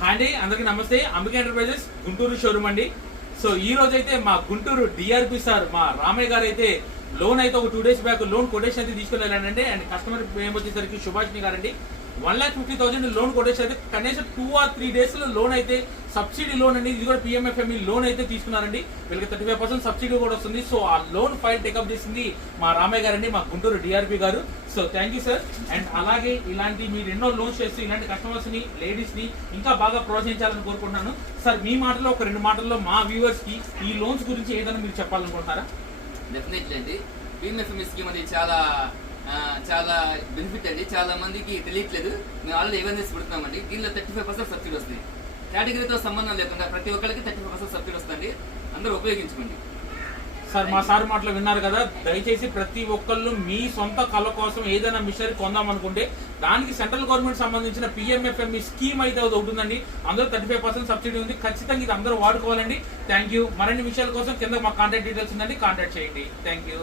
Hi అండి, అందరికీ నమస్తే. అంబికా ఎంటర్ప్రైజెస్ గుంటూరు షోరూమ్ అండి. సో ఈ రోజు అయితే మా గుంటూరు డిఆర్పి సార్ మా రామయ్య గారు అయితే లోన్ అయితే ఒక 2 days బ్యాక్ లోన్ కొటేషన్ అయితే తీసుకెళ్ళారండి. అండ్ కస్టమర్ పేమెంట్ వచ్చేసరికి సుభాష్ని గారండి 1,50,000 లోన్ కొటేషన్ అయితే కనీసం 2 or 3 days లో లోన్ అయితే సబ్సిడీ లోన్ అండి. ఇది కూడా పిఎంఎఫ్ఎంఈ లోన్ అయితే తీసుకున్నారండి. వీళ్ళకి 35% సబ్సిడీ కూడా వస్తుంది. సో ఆ లోన్ ఫైల్ టేకప్ చేసింది మా రామయ్య గారండి, మా గుంటూరు డిఆర్పి గారు. So thank you sir. And అలాగే ఇలాంటి మీరు ఎన్నో లోన్స్ చేస్తూ ఇలాంటి కస్టమర్స్ ని లేడీస్ ని ఇంకా బాగా ప్రోత్సహించాలని కోరుకుంటున్నాను సార్. మీ మాటలో ఒక 2 మాటల్లో మా వ్యూవర్స్ కి ఈ లోన్స్ గురించి ఏదైనా మీరు చెప్పాలనుకుంటున్నారా? డెఫినెట్లీ అండి. పిఎంఎఫ్ఎంఈ స్కీమ్ అనేది చాలా బెనిఫిట్ అండి. చాలా మందికి తెలియట్లేదు. మేము ఆల్రెడీ అవేర్నెస్ పెడుతున్నామండి. దీనిలో 35% సబ్సిడీ వస్తుంది. కేటగిరీతో సంబంధం లేకుండా ప్రతి ఒక్కరికి 35% సబ్సిడీ వస్తుంది. అందరూ ఉపయోగించుకోండి సార్. మా సార్ మాటలు విన్నారు కదా. దయచేసి ప్రతి ఒక్కళ్ళు మీ సొంత కళ కోసం ఏదైనా మిషనరీ కొందాం అనుకుంటే దానికి సెంట్రల్ గవర్నమెంట్ సంబంధించిన పిఎంఎఫ్ఎంఈ స్కీమ్ అయితే ఉంటుందండి. అందులో 35% సబ్సిడీ ఉంది. ఖచ్చితంగా ఇది అందరూ వాడుకోవాలండి. Thank you. మరిన్ని విషయాల కోసం కింద మా కాంటాక్ట్ డీటెయిల్స్ ఉందండి, కాంటాక్ట్ చేయండి. Thank you.